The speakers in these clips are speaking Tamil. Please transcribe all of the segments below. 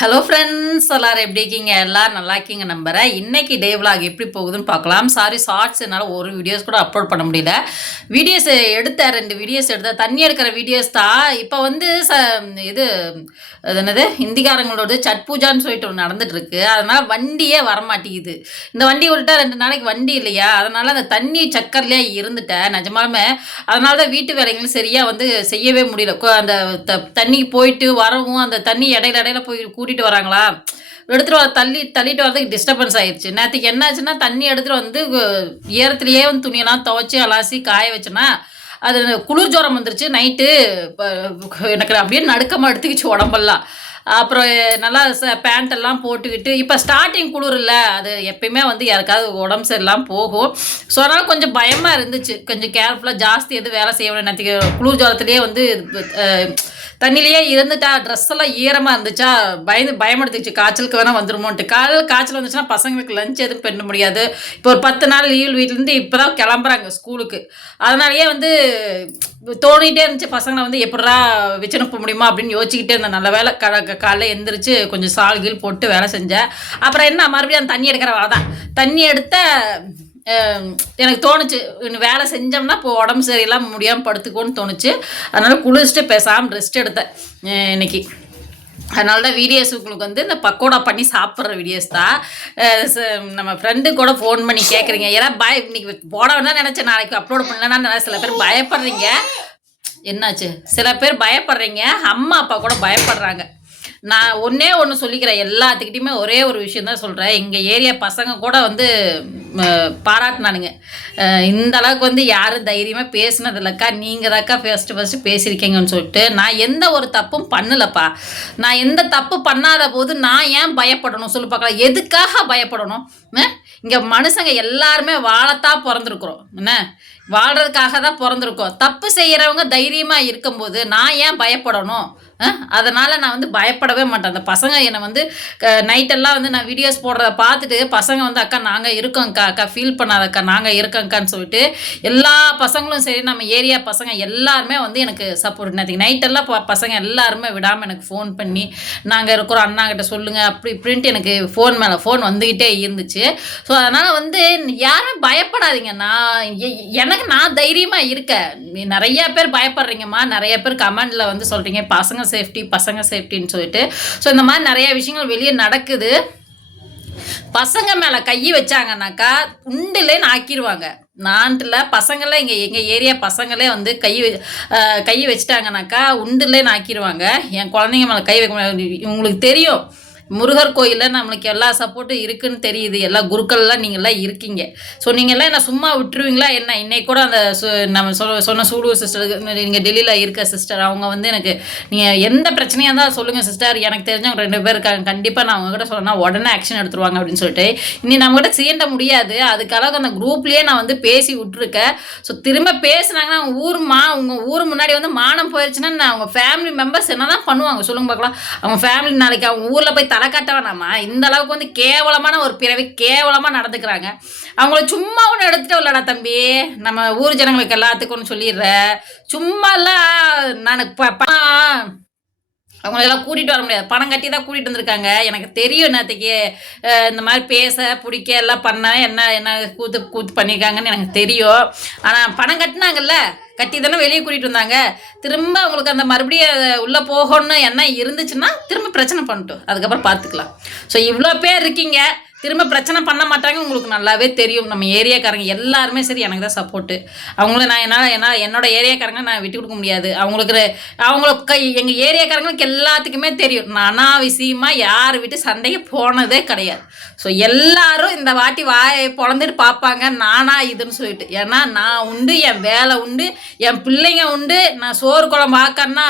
ஹலோ ஃப்ரெண்ட்ஸ் எல்லாரும் எப்படி இருக்கீங்க? எல்லாரும் நல்லா இருக்கீங்க நம்புறேன் இன்றைக்கி டே விலாக் எப்படி போகுதுன்னு பார்க்கலாம். சாரி ஷார்ட்ஸ் என்னால் ஒரு வீடியோஸ் கூட அப்லோட் பண்ண முடியல. வீடியோஸ் எடுத்தேன் ரெண்டு வீடியோஸ் எடுத்தேன் தண்ணி எடுக்கிற வீடியோஸ் தான் இப்போ வந்து ச இது அது என்னது? இந்திக்காரங்களோட சட் பூஜான்னு சொல்லிட்டு ஒன்று நடந்துட்டு அதனால் வண்டியே வரமாட்டேங்குது. இந்த வண்டி விட்டுட்டா ரெண்டு நாளைக்கு வண்டி இல்லையா? அதனால் அந்த தண்ணி சக்கர்லேயே இருந்துட்டேன் நிஜமாலுமே. அதனால தான் வீட்டு வேலைகளும் சரியாக வந்து செய்யவே முடியல. அந்த த தண்ணி போயிட்டு வரவும் அந்த தண்ணி இடையில இடையில போய் கூட்டிட்டு வராங்களா? எடுத்துட்டு வர தள்ளி தள்ளிட்டு வரதுக்கு டிஸ்டர்பன்ஸ் ஆயிடுச்சு நேற்றுக்கு என்னாச்சுன்னா தண்ணி எடுத்துகிட்டு வந்து ஈரத்துலேயே வந்து துணியெல்லாம் துவைச்சி அலாசி காய வச்சோன்னா அது குளிர் ஜுரம் வந்துருச்சு. நைட்டு எனக்கு அப்படியே நடுக்கமாக எடுத்துக்கிச்சு உடம்பெல்லாம். அப்புறம் நல்லா பேண்ட் எல்லாம் போட்டுக்கிட்டு இப்போ ஸ்டார்டிங் குளிர் இல்லை. அது எப்பயுமே வந்து யாருக்காவது உடம்பு சரியெல்லாம் போகும். ஸோ அதனால் கொஞ்சம் பயமாக இருந்துச்சு. கொஞ்சம் கேர்ஃபுல்லாக ஜாஸ்தி எதுவும் வேலை செய்ய வேண்டிய நேற்றுக்கு குளிர் ஜுரத்துலேயே வந்து தண்ணிலேயே இருந்துட்டா ட்ரெஸ் எல்லாம் ஈரமாக இருந்துச்சா பயந்து பயமெடுத்துச்சு காய்ச்சலுக்கு வேணால் வந்துருமோன்ட்டு. காலையில் காய்ச்சல் வந்துச்சுன்னா பசங்களுக்கு லஞ்ச் எதுவும் பண்ண முடியாது. இப்போ ஒரு பத்து நாள் லீவ் வீட்டிலேருந்து இப்போ தான் கிளம்புறாங்க ஸ்கூலுக்கு. அதனாலயே வந்து தோணிகிட்டே இருந்துச்சு. பசங்களை வந்து எப்படா வச்சுனுப்ப முடியுமா அப்படின்னு யோசிச்சுக்கிட்டே இருந்தேன். நல்ல வேலை க க- காலைல எந்திரிச்சு கொஞ்சம் சால் கீழ் போட்டு வேலை செஞ்சேன். அப்புறம் என்ன மறுபடியும் அந்த தண்ணி எடுக்கிற வேலை தான் தண்ணி எடுத்த எனக்கு தோணுச்சு. இன்னும் வேலை செஞ்சோம்னா இப்போ உடம்பு சரியில்லாம முடியாமல் படுத்துக்கோன்னு தோணுச்சு. அதனால் குளிச்சுட்டு பேசாமல் ரெஸ்ட் எடுத்தேன். இன்னைக்கு. அதனால தான் வீடியோஸ் உங்களுக்கு வந்து இந்த பக்கோடா பண்ணி சாப்பிட்ற வீடியோஸ் தான். ச- நம்ம ஃப்ரெண்டு கூட ஃபோன் பண்ணி கேட்குறீங்க ஏன்னா பய இன்னைக்கு போட நினச்சேன். நாளைக்கு அப்லோட் பண்ணலன்னா சில பேர் பயப்படுறீங்க. என்னாச்சு? சில பேர் பயப்படுறீங்க. அம்மா அப்பா கூட பயப்படுறாங்க. நான் ஒன்றே ஒன்று சொல்லிக்கிறேன். எல்லாத்துக்கிட்டையுமே ஒரே ஒரு விஷயம் தான் சொல்கிறேன் எங்கள் ஏரியா பசங்க கூட வந்து பாராட்டினானுங்க. இந்த அளவுக்கு வந்து யாரும் தைரியமாக பேசினது இல்லைக்கா நீங்கள் தாக்கா ஃபஸ்ட்டு ஃபஸ்ட்டு பேசியிருக்கீங்கன்னு சொல்லிட்டு நான் எந்த ஒரு தப்பும் பண்ணலப்பா. நான் எந்த தப்பு பண்ணாத போது நான் ஏன் பயப்படணும்? சொல்லி பார்க்கலாம். எதுக்காக பயப்படணும்? இங்கே மனுஷங்க எல்லாருமே வாழத்தான் பிறந்திருக்கிறோம். என்ன? வாழ்றதுக்காக தான் பிறந்திருக்கோம். தப்பு செய்கிறவங்க தைரியமாக இருக்கும்போது நான் ஏன் பயப்படணும்? அதனால் நான் வந்து பயப்படவே மாட்டேன். அந்த பசங்க என்னை வந்து நைட்டெல்லாம் வந்து நான் வீடியோஸ் போடுறத பார்த்துட்டு பசங்க வந்து அக்கா நாங்கள் இருக்கோங்க்கா அக்கா ஃபீல் பண்ணாதக்கா நாங்கள் இருக்கோங்க்கான்னு சொல்லிட்டு எல்லா பசங்களும் சரி நம்ம ஏரியா பசங்க எல்லாருமே வந்து எனக்கு சப்போர்ட் நேற்றுக்கு நைட்டெல்லாம் ப- பசங்க எல்லாருமே விடாமல் எனக்கு ஃபோன் பண்ணி நாங்கள் இருக்கிறோம் அண்ணாங்கிட்ட சொல்லுங்கள் அப்படி இப்படின்ட்டு எனக்கு ஃபோன் மேலே ஃபோன் வந்துக்கிட்டே இருந்துச்சு. ஸோ அதனால் வந்து யாரும் பயப்படாதீங்க. நான் எ- எனக்கு நான் தைரியமாக இருக்கேன் நீ நிறைய பேர் பயப்படுறீங்கம்மா. நிறைய பேர் கமெண்டில் வந்து சொல்கிறீங்க பசங்க சேஃப்டி பசங்க சேஃப்டின்னு சொல்லிட்டு. ஸோ இந்த மாதிரி நிறைய விஷயங்கள் வெளியே நடக்குது. பசங்க மேலே கை வச்சாங்கன்னாக்கா உண்டுலேன்னு ஆக்கிடுவாங்க நாட்டில் பசங்களே இங்கே எங்கள் ஏரியா பசங்களே வந்து கை கை வச்சிட்டாங்கனாக்கா உண்டுலேன்னு ஆக்கிடுவாங்க என் குழந்தைங்க மேலே கை வைக்க முடியாது. உங்களுக்கு தெரியும். முருகர் கோயிலில் நம்மளுக்கு எல்லா சப்போர்ட்டும் இருக்குன்னு தெரியுது. எல்லா குருக்கள்லாம் நீங்கள்லாம் இருக்கீங்க. ஸோ நீங்கள்லாம் என்ன சும்மா விட்டுருவீங்களா? என்ன? இன்னைக்கு கூட அந்த சு- நம்ம சொன்ன சொன்ன சூடு சிஸ்டர் நீங்கள் டெல்லியில் இருக்க சிஸ்டர் அவங்க வந்து எனக்கு நீங்கள் எந்த பிரச்சனையாக இருந்தாலும் சொல்லுங்கள் சிஸ்டர் எனக்கு தெரிஞ்சவங்க ரெண்டு பேர் இருக்காங்க. கண்டிப்பாக நான் அவங்ககிட்ட கிட்ட உடனே ஆக்ஷன் எடுத்துருவாங்க அப்படின்னு சொல்லிட்டு. இனி நம்மகிட்ட சீண்ட முடியாது. அதுக்காக அந்த குரூப்லேயே நான் வந்து பேசி விட்டுருக்கேன். ஸோ திரும்ப பேசுனாங்கன்னா அவங்க ஊர்மா உங்கள் ஊர் முன்னாடி வந்து மானம் போயிடுச்சுன்னா நான் அவங்க ஃபேமிலி மெம்பர்ஸ் என்ன தான் பண்ணுவாங்க? சொல்லுங்க பார்க்கலாம். அவங்க ஃபேமிலி நாளைக்கு அவங்க ஊரில் போய் தலை காட்ட வேணாமா இந்த அளவுக்கு வந்து கேவலமான ஒரு பிறவி கேவலமாக நடந்துக்கிறாங்க. அவங்கள சும்மா ஒன்று எடுத்துட்டு வரலடா தம்பி. நம்ம ஊர் ஜனங்களுக்கு எல்லாத்துக்கும் ஒன்று சொல்லிடுற. சும்மாலாம் நான் அவங்களெல்லாம் எல்லாம் கூட்டிகிட்டு வர முடியாது. பணம் கட்டி தான் கூட்டிகிட்டு வந்திருக்காங்க. எனக்கு தெரியும் என்னத்துக்கு இந்த மாதிரி பேச பிடிக்க எல்லாம் பண்ண என்ன என்ன கூத்து கூத்து பண்ணியிருக்காங்கன்னு எனக்கு தெரியும். ஆனால் பணம் கட்டினாங்கல்ல கட்டி தானே வெளியே கூட்டிகிட்டு வந்தாங்க. திரும்ப அவங்களுக்கு அந்த மறுபடியும் உள்ளே போகணும்னு என்ன இருந்துச்சுன்னா திரும்ப பிரச்சனை பண்ணிட்டோம். அதுக்கப்புறம் பார்த்துக்கலாம் ஸோ இவ்வளோ பேர் இருக்கீங்க. திரும்ப பிரச்சனை பண்ண மாட்டாங்க உங்களுக்கு நல்லாவே தெரியும். நம்ம ஏரியாக்காரங்க எல்லாருமே சரி எனக்கு தான் சப்போர்ட்டு அவங்கள நான் என்னால் என்னால் என்னோட ஏரியாக்காரங்க நான் விட்டு கொடுக்க முடியாது. அவங்களுக்கு அவங்களுக்கு எங்கள் ஏரியாக்காரங்களுக்கு எல்லாத்துக்குமே தெரியும். நான் அனாவசியமாக யார் விட்டு சண்டைக்கு போனதே கிடையாது. ஸோ எல்லாரும் இந்த வாட்டி வாயை பிறந்துட்டு பார்ப்பாங்க நானா இதுன்னு சொல்லிட்டு. ஏன்னா நான் உண்டு என் வேலை உண்டு என் பிள்ளைங்க உண்டு நான் சோறு குழம்பு ஆக்கன்னா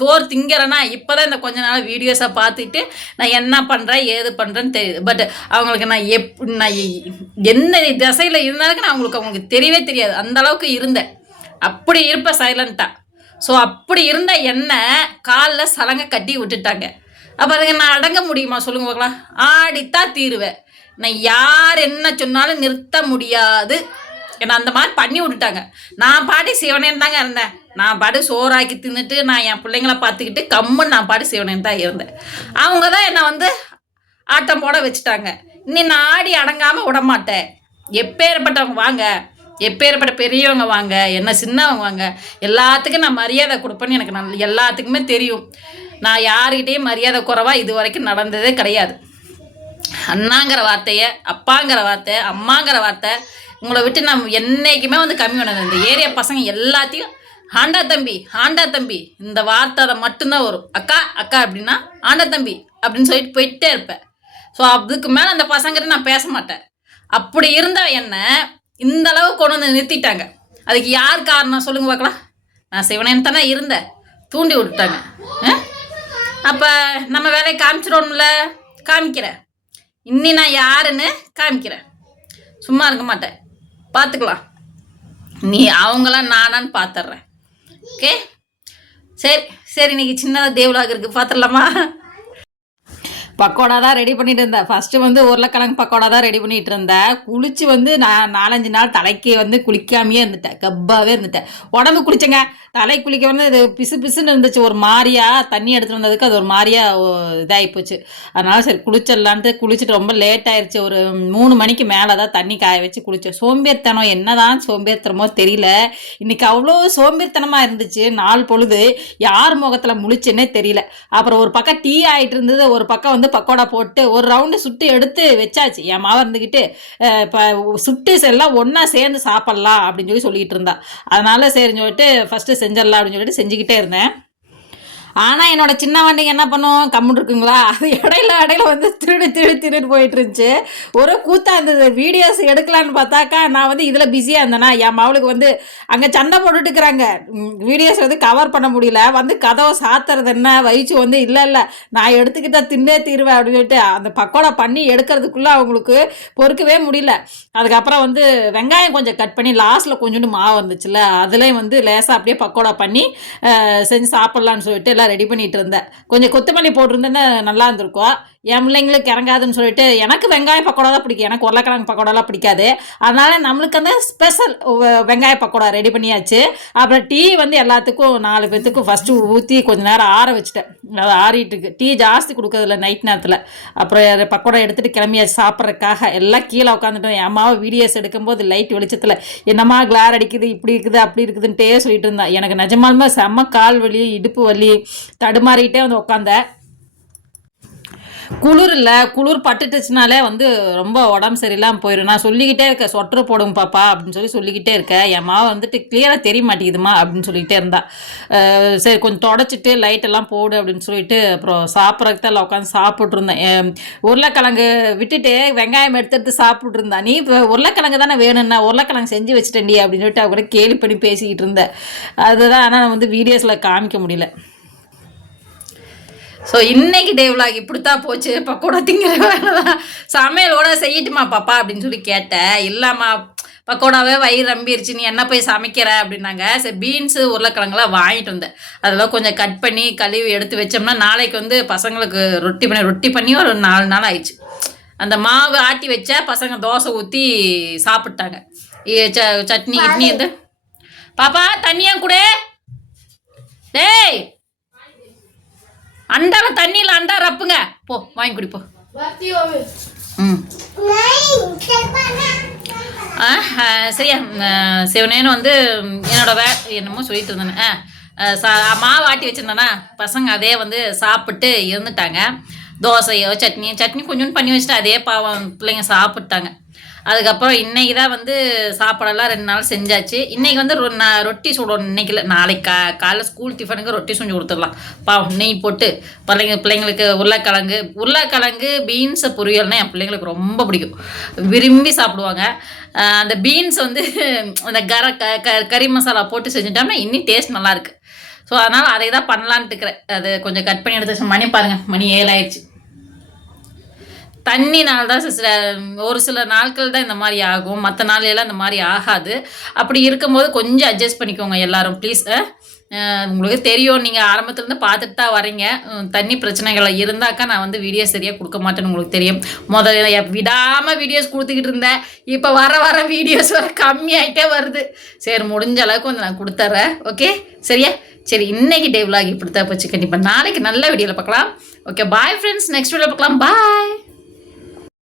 சோறு திங்கிறேன்னா இப்போ தான் இந்த கொஞ்ச நாள் வீடியோஸை பார்த்துட்டு நான் என்ன பண்ணுறேன் ஏது பண்ணுறேன்னு தெரியுது. பட் அவங்களுக்கு நான் எப் நான் என்ன திசையில் இருந்தாலும் நான் அவங்களுக்கு அவங்களுக்கு தெரியவே தெரியாது. அந்த அளவுக்கு இருந்தேன். அப்படி இருப்பேன் சைலண்ட்டாக ஸோ அப்படி இருந்த என்ன காலில் சலங்கை கட்டி விட்டுட்டாங்க. அப்போ அதுக்கு நான் அடங்க முடியுமா? சொல்லுங்க பார்க்கலாம். ஆடித்தான் தீருவேன். நான் யார் என்ன சொன்னாலும் நிறுத்த முடியாது. என்னை அந்த மாதிரி பண்ணி விட்டுட்டாங்க. நான் பாடி சிவனேன்னு தாங்க இருந்தேன். நான் பாடி சோறாக்கி தின்னுட்டு நான் என் பிள்ளைங்கள பார்த்துக்கிட்டு கம்முன்னு நான் பாடி சிவனேன்னு தான் இருந்தேன். அவங்க தான் என்னை வந்து போட வச்சுட்டாங்க. இனி நான் ஆடி அடங்காமல் விட மாட்டேன் எப்பேற்பட்டவங்க வாங்க. எப்பேற்பட்ட பெரியவங்க வாங்க. என்ன சின்னவங்க வாங்க. எல்லாத்துக்கும் நான் மரியாதை கொடுப்பேன்னு எனக்கு நல்ல எல்லாத்துக்குமே தெரியும். நான் யாருக்கிட்டேயும் மரியாதை குறைவாக இது வரைக்கும் நடந்ததே கிடையாது. அண்ணாங்கிற வார்த்தையை அப்பாங்கிற வார்த்தை அம்மாங்கிற வார்த்தை உங்களை விட்டு நான் என்றைக்குமே வந்து கம்மி பண்ணது இந்த ஏரியா பசங்க எல்லாத்தையும் ஆண்டா தம்பி ஆண்டா தம்பி. இந்த வார்த்தை அதை மட்டும்தான் வரும். அக்கா அக்கா அப்படின்னா ஆண்டா தம்பி அப்படின்னு சொல்லிட்டு போயிட்டே இருப்பேன். ஸோ அதுக்கு மேலே அந்த பசங்கிட்ட நான் பேச மாட்டேன். அப்படி இருந்தால் என்ன இந்த அளவு கொண்டு வந்து நிறுத்திட்டாங்க. அதுக்கு யார் காரணம் சொல்லுங்க பார்க்கலாம். நான் சிவனேன் தானே இருந்தேன். தூண்டி விட்டுட்டாங்க. அப்போ நம்ம வேலையை காமிச்சிடணும்ல காமிக்கிறேன். இன்னி நான் யாருன்னு காமிக்கிறேன். சும்மா இருக்க மாட்டேன். பார்த்துக்கலாம். நீ அவங்களாம் நானான்னு பார்த்துட்றேன். ஓகே சரி சரி இன்னைக்கு சின்னதாக தேவலாக இருக்குது பார்த்துடலாமா? பக்கோடா தான் ரெடி பண்ணிட்டு இருந்தேன் ஃபஸ்ட்டு வந்து உருளைக்கிழங்கு பக்கோடா தான் ரெடி பண்ணிட்டு இருந்தேன் குளிச்சு வந்து நான் நாலஞ்சு நாள் தலைக்கு வந்து குளிக்காமையே இருந்துட்டேன். கப்பாவே இருந்துட்டேன். உடம்பு குளிச்சேங்க. தலை குளிக்க வந்து இது பிசு பிசுன்னு இருந்துச்சு. ஒரு மாதிரியா தண்ணி எடுத்துகிட்டு வந்ததுக்கு அது ஒரு மாதிரியா இதாகி போச்சு. அதனால சரி குளிச்சிடலான்ட்டு குளிச்சுட்டு ரொம்ப லேட் ஆயிடுச்சு ஒரு மூணு மணிக்கு மேலே தான் தண்ணி காய வச்சு குளித்தேன் சோம்பேறித்தனம் என்னதான் சோம்பேறித்தனமோ தெரியல. இன்னைக்கு அவ்வளோ சோம்பேறித்தனமாக இருந்துச்சு. நாள் பொழுது யார் முகத்தில் முழிச்சுன்னே தெரியல. அப்புறம் ஒரு பக்கம் டீ ஆகிட்டு இருந்தது. ஒரு பக்கம் வந்து பக்கோடா போட்டு ஒரு ரவுண்டு சுட்டு எடுத்து வச்சாச்சு. என் மாவை இருந்துக்கிட்டு இப்போ சுட்டு எல்லாம் ஒன்றா சேர்ந்து சாப்பிட்லாம் அப்படின்னு சொல்லி சொல்லிக்கிட்டு இருந்தா. அதனால் சரின்னு சொல்லிட்டு ஃபஸ்ட்டு செஞ்சிடலாம் அப்படின்னு சொல்லிட்டு செஞ்சுக்கிட்டே இருந்தேன். ஆனால் என்னோட சின்ன வண்டிங்க என்ன பண்ணும்? கம்முன்னு இருக்குங்களா? அது இடையில இடையில வந்து திருடு திருடு திருடு போயிட்டு இருந்துச்சு ஒரு கூத்தா இருந்தது. வீடியோஸ் எடுக்கலான்னு பார்த்தாக்கா நான் வந்து இதில் பிஸியாக இருந்தேனா என் மவளுக்கு வந்து அங்கே சண்டை போட்டுட்டு இருக்கிறாங்க வீடியோஸ் வந்து கவர் பண்ண முடியல. வந்து கதவை சாத்துறது என்ன? வயிற்று வந்து இல்லை இல்லை. நான் எடுத்துக்கிட்டா தின்னே தீருவேன் அப்படின்னு சொல்லிட்டு அந்த பக்கோடா பண்ணி எடுக்கிறதுக்குள்ளே அவங்களுக்கு பொறுக்கவே முடியல. அதுக்கப்புறம் வந்து வெங்காயம் கொஞ்சம் கட் பண்ணி லாஸ்ட்டில் கொஞ்சோண்டு மாவு வந்துச்சுல்ல அதுலேயும் வந்து லேசாக அப்படியே பக்கோடா பண்ணி செஞ்சு சாப்பிட்லான்னு சொல்லிட்டு எல்லாம் ரெடி பண்ணிட்டு இருந்தேன். கொஞ்சம் கொத்தமல்லி போட்டிருந்தேன்னா நல்லா இருந்திருக்கும். என் பிள்ளைங்களுக்கு இறங்காதுன்னு சொல்லிட்டு எனக்கு வெங்காய பக்கோடா தான் பிடிக்கும். எனக்கு உருளைக்கிழங்கு பக்கோடாலாம் பிடிக்காது. அதனால நம்மளுக்கு வந்து ஸ்பெஷல் வெங்காய பக்கோடா ரெடி பண்ணியாச்சு. அப்புறம் டீ வந்து எல்லாத்துக்கும் நாலு பேர்த்துக்கும் ஃபஸ்ட்டு ஊற்றி கொஞ்சம் நேரம் ஆற வச்சுட்டேன். அது ஆறிட்டுருக்கு டீ ஜாஸ்தி கொடுக்கறதில்ல நைட் நேரத்தில். அப்புறம் பக்கோடா எடுத்துகிட்டு கிளம்பியாச்சு சாப்பிட்றதுக்காக எல்லாம் கீழே உட்காந்துட்டோம் என் அம்மாவை வீடியோஸ் எடுக்கும்போது லைட் வெளிச்சத்தில் என்னம்மா கிளார் அடிக்குது இப்படி இருக்குது அப்படி இருக்குதுன்ட்டே சொல்லிட்டு இருந்தா. எனக்கு நிஜமாலுமே செம்ம கால் வலி இடுப்பு வலி தடுமாறிக்கிட்டே வந்து உட்காந்தேன் குளிர் இல்லை குளிர் பட்டுட்டுச்சுனாலே வந்து ரொம்ப உடம்பு சரியில்லாமல் போயிடும் நான் சொல்லிக்கிட்டே இருக்கேன் சொட்டர் போடுங்க பாப்பா அப்படின்னு சொல்லி சொல்லிக்கிட்டே இருக்கேன். என் மாவை வந்துட்டு கிளியராக தெரிய மாட்டேங்குதுமா அப்படின்னு சொல்லிக்கிட்டே இருந்தா. சரி கொஞ்சம் தொடச்சிட்டு லைட் எல்லாம் போடு அப்படின்னு சொல்லிட்டு அப்புறம் சாப்பிட்றதுக்கு தான் உட்காந்து சாப்பிட்ருந்தேன் உருளைக்கிழங்கு விட்டுட்டு வெங்காயம் எடுத்து எடுத்து சாப்பிட்டு நீ இப்போ உருளைக்கிழங்கு தானே வேணும்னா உருளைக்கிழங்கு செஞ்சு வச்சுட்டேன்டி அப்படின்னு சொல்லிட்டு அவ கூட கேலி பண்ணி பேசிக்கிட்டு இருந்தேன். அதுதான் ஆனால் நான் வந்து வீடியோஸில் காமிக்க முடியல. ஸோ இன்னைக்கு டே vlog இப்படித்தான் போச்சு. பக்கோடா திங்கிற வேலை தான் சமையலோட செய்யட்டுமா பாப்பா அப்படின்னு சொல்லி கேட்டேன் இல்லைம்மா பக்கோடாவே வயிறு ரம்பிருச்சு. நீ என்ன போய் சமைக்கிற அப்படின்னாங்க. சரி பீன்ஸு உருளைக்கிழங்குலாம் வாங்கிட்டு வந்தேன். அதெல்லாம் கொஞ்சம் கட் பண்ணி கழுவி எடுத்து வச்சோம்னா நாளைக்கு வந்து பசங்களுக்கு ரொட்டி பண்ணி ரொட்டி பண்ணி ஒரு நாலு நாள் ஆயிடுச்சு. அந்த மாவு ஆட்டி வச்சா பசங்க தோசை ஊற்றி சாப்பிட்டாங்க. சட்னி இட்னி வந்து பாப்பா தண்ணியா கூட. டேய்! அண்டால தண்ணியில் அண்டா ரப்புங்க. போ வாங்கி குடிப்போ ம். ஆ சரியா சிவனேன்னு வந்து என்னோட வே என்னமோ சொல்லிட்டு இருந்தேன். ஆ சா மாவு ஆட்டி வச்சிருந்தேனா பசங்க அதே வந்து சாப்பிட்டு இருந்துட்டாங்க. தோசையோ சட்னியோ சட்னி கொஞ்சோண்டு பண்ணி வச்சுட்டு அதே பாவம் பிள்ளைங்க சாப்பிட்டாங்க. அதுக்கப்புறம் இன்னைக்கு தான் வந்து சாப்பாடெல்லாம் ரெண்டு நாள் செஞ்சாச்சு. இன்னைக்கு வந்து ரொ- நான் ரொட்டி சுடணும் இன்றைக்கி இல்லை. நாளைக்கு கா காலைல ஸ்கூல் டிஃபனுக்கு ரொட்டி செஞ்சு கொடுத்துடலாம். பாவம் நெய் போட்டு பிள்ளைங்க பிள்ளைங்களுக்கு உருளைக்கிழங்கு உருளைக்கிழங்கு பீன்ஸை பொரியல்னா என் பிள்ளைங்களுக்கு ரொம்ப பிடிக்கும். விரும்பி சாப்பிடுவாங்க. அந்த பீன்ஸ் வந்து அந்த கர க க- கறி மசாலா போட்டு செஞ்சுட்டோம்னா இன்னும் டேஸ்ட் நல்லாயிருக்கு ஸோ அதனால் அதை தான் பண்ணலான்ட்டு இருக்கிறேன். அது கொஞ்சம் கட் பண்ணி எடுத்து வச்சு- மணி பாருங்கள் மணி ஏழாயிடுச்சு. தண்ணினால தான் சிஸ்டர் ஒரு சில நாட்கள் தான் இந்த மாதிரி ஆகும். மற்ற நாளையெல்லாம் இந்த மாதிரி ஆகாது. அப்படி இருக்கும்போது கொஞ்சம் அட்ஜஸ்ட் பண்ணிக்கோங்க எல்லாரும் ப்ளீஸ் உங்களுக்கு தெரியும். நீங்கள் ஆரம்பத்துலேருந்து பார்த்துட்டு தான் வரீங்க. தண்ணி பிரச்சனைகள் இருந்தாக்கா நான் வந்து வீடியோஸ் சரியாக கொடுக்க மாட்டேன்னு உங்களுக்கு தெரியும். முதல்ல விடாமல் வீடியோஸ் கொடுத்துக்கிட்டு இருந்தேன். இப்போ வர வர வீடியோஸ் வர கம்மியாயிட்டே வருது. சரி முடிஞ்ச அளவுக்கு வந்து நான் கொடுத்துட்றேன் ஓகே சரியா? சரி இன்னைக்கு டே விலாக் இப்படி தான் போச்சு. கண்டிப்பாக நாளைக்கு நல்ல வீடியோவில் பார்க்கலாம். ஓகே பாய் ஃப்ரெண்ட்ஸ் நெக்ஸ்ட் வீடியோவில் பார்க்கலாம். பாய்